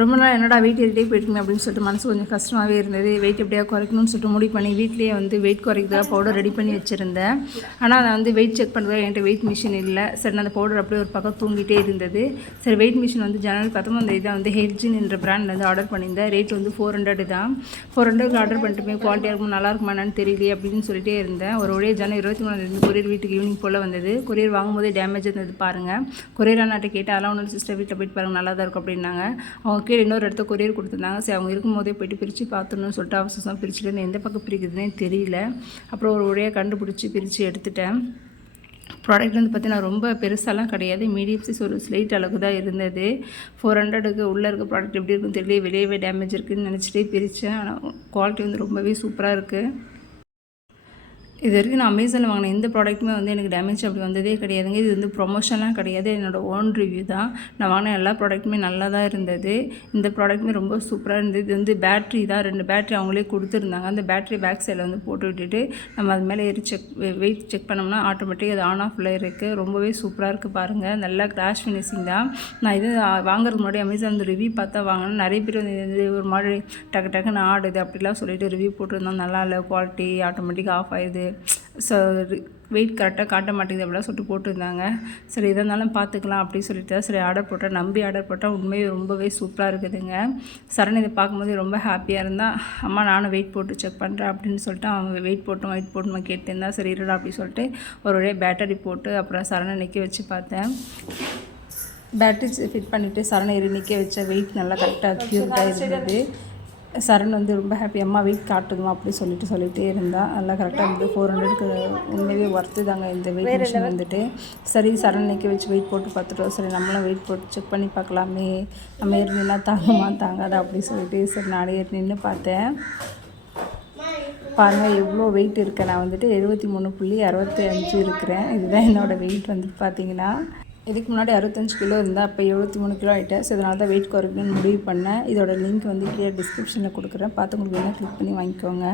ரொம்ப நாள் என்னடா வெயிட் ஏறிட்டே போயிட்டுமே அப்படின்னு சொல்லிட்டு மனசு கொஞ்சம் கஷ்டமாகவே இருந்தது. வெயிட் எப்படியா குறைக்கணும்னு சொல்லிட்டு முடிவு பண்ணி வீட்லேயே வந்து வெயிட் குறைக்கிறதா பவுடர் ரெடி பண்ணி வச்சுருந்தேன். ஆனால் நான் வந்து வெயிட் செக் பண்ணுறது என்கிட்ட வெயிட் மிஷின் இல்லை. சரி, நான் அந்த பவுடர் அப்படியே ஒரு பக்கம் தூங்கிட்டே இருந்தது. சரி, வெயிட் மிஷின் வந்து ஜனவரி 19 தான் வந்து ஹெல்ஜின் என்ற பிராண்ட்லேருந்து ஆர்டர் பண்ணியிருந்தேன். ரேட் வந்து 400 தான். 400க்கு ஆர்டர் பண்ணிட்டுமே குவாலிட்டியாக இருக்கும், நல்லா இருக்குமா என்னன்னு தெரியலையே அப்படின்னு சொல்லிட்டே இருந்தேன். ஒரு வழியாக ஜனவரி 23 கொரியர் வீட்டுக்கு ஈவினிங் போல் வந்தது. கொரியர் வாங்கும்போதே டேமேஜ் இருந்தது பாருங்கள். கொரியர் அண்ணாட்ட கேட்டால் அதெல்லாம் ஒன்று சிஸ்டர் வீட்டில் போயிட்டு பாருங்கள் நல்லா தான் இருக்கும் அப்படின்னாங்க. அவங்க கீழே இன்னொரு இடத்த கொரியர் கொடுத்துருந்தாங்க. சரி, அவங்க இருக்கும்போதே போய்ட்டு பிரித்து பார்த்துடணும்னு சொல்லிட்டு அவசரம் பிரிச்சுட்டு எந்த பக்கம் பிரிக்குதுன்னே தெரியல. அப்புறம் ஒரு வழியாக கண்டுபிடிச்சி பிரித்து எடுத்துட்டேன். ப்ராடக்ட் வந்து பார்த்தீங்கன்னா ரொம்ப பெருசாலாம் கிடையாது, மீடியம் சைஸ் ஒரு ஸ்லைட் அளவுக்கு தான் இருந்தது. 400க்கு உள்ளே இருக்க ப்ராடக்ட் எப்படி இருக்குன்னு தெரியல, வெளியவே டேமேஜ் இருக்குதுன்னு நினச்சிட்டே பிரித்தேன். ஆனால் குவாலிட்டி வந்து ரொம்பவே சூப்பராக இருக்குது. இது வரைக்கும் நான் அமேசானில் வாங்கின எந்த ப்ராடக்ட்டுமே வந்து எனக்கு டேமேஜ் அப்படி வந்ததே கிடையாதுங்க. இது வந்து ப்ரொமோஷன்லாம் கிடையாது, என்னோடய ஓன் ரிவ்யூ தான். நான் வாங்கின எல்லா ப்ராடக்ட்டுமே நல்லா தான் இருந்தது. இந்த ப்ராடக்ட்டுமே ரொம்ப சூப்பராக இருந்தது. இது வந்து பேட்ரி தான், 2 பேட்ரி அவங்களே கொடுத்துருந்தாங்க. அந்த பேட்ரி பேக் சைடில் வந்து போட்டு விட்டுட்டு நம்ம அது மேலே ஏறி வெயிட் செக் பண்ணோம்னா ஆட்டோமேட்டிக் அது ஆன் ஆஃபில் இருக்குது. ரொம்பவே சூப்பராக இருக்குது பாருங்கள். நல்லா கிளாஷ் ஃபினிஷிங் தான். நான் இது வாங்குறதுக்கு முன்னாடி அமேசான் வந்து ரிவ்யூ பார்த்தா வாங்கினேன். நிறைய பேர் வந்து ஒரு மாதிரி டக்குன்னு ஆடுது அப்படிலாம் சொல்லிட்டு ரிவ்யூ போட்டுருந்தோம். நல்லா இல்லை, குவாலிட்டி ஆட்டோமேட்டிக் ஆஃப் ஆகிடுது, ஸோ வெயிட் கரெக்டாக காட்ட மாட்டேங்குது அப்படிலாம் சொல்லிட்டு போட்டிருந்தாங்க. சரி, எதாக இருந்தாலும் பார்த்துக்கலாம் அப்படின்னு சொல்லிட்டு சரி ஆர்டர் போட்டேன். நம்பி ஆர்டர் போட்டால் உண்மையே ரொம்பவே சூப்பராக இருக்குதுங்க. சரண் இதை பார்க்கும்போது ரொம்ப ஹாப்பியாக இருந்தால், அம்மா நானும் வெயிட் போட்டு செக் பண்ணுறேன் அப்படின்னு சொல்லிட்டு அவங்க வெயிட் போட்டுமா கேட்டுருந்தா. சரி இருடா அப்படின்னு சொல்லிட்டு ஒரு வழியாக பேட்டரி போட்டு அப்புறம் சரணை நிற்க வச்சு பார்த்தேன். பேட்டரி ஃபிட் பண்ணிவிட்டு சரணை ஏறி நிற்க வச்ச வெயிட் நல்லா கரெக்டாக அக்யூரேட்டாக இருந்தது. சரண் வந்து ரொம்ப ஹாப்பி, அம்மா வெயிட் காட்டுதுமா அப்படி சொல்லிகிட்டே இருந்தால் நல்லா கரெக்டாக இருந்தது. 400க்கு உண்மையே ஒர்த்து தாங்க இந்த வெயிட் மிஷின் வந்துட்டு. சரி, சரண் நிற்க வச்சு வெயிட் போட்டு பார்த்துட்டோம். சரி, நம்மளும் வெயிட் போட்டு செக் பண்ணி பார்க்கலாமே, நம்ம ஏறி நின்னா தாங்காதா அப்படின்னு சொல்லிட்டு சரி நானே ஏறி நின்று பார்த்தேன். பாருங்கள் எவ்வளோ வெயிட் இருக்கேன். நான் வந்துட்டு 73.65 இருக்கிறேன். இதுதான் என்னோடய வெயிட் வந்துட்டு பார்த்தீங்கன்னா. இதுக்கு முன்னாடி 65 கிலோ இருந்தால் அப்போ 73 கிலோ ஆகிட்டேன். ஸோ இதனால தான் வெயிட் குறைக்கணும்னு முடிவு பண்ணேன். இதோட லிங்க் வந்து கீழே டிஸ்கிரிப்ஷனில் கொடுக்குறேன், பார்த்து உங்களுக்கு வேணால் கிளிக் பண்ணி வாங்கிக்கோங்க.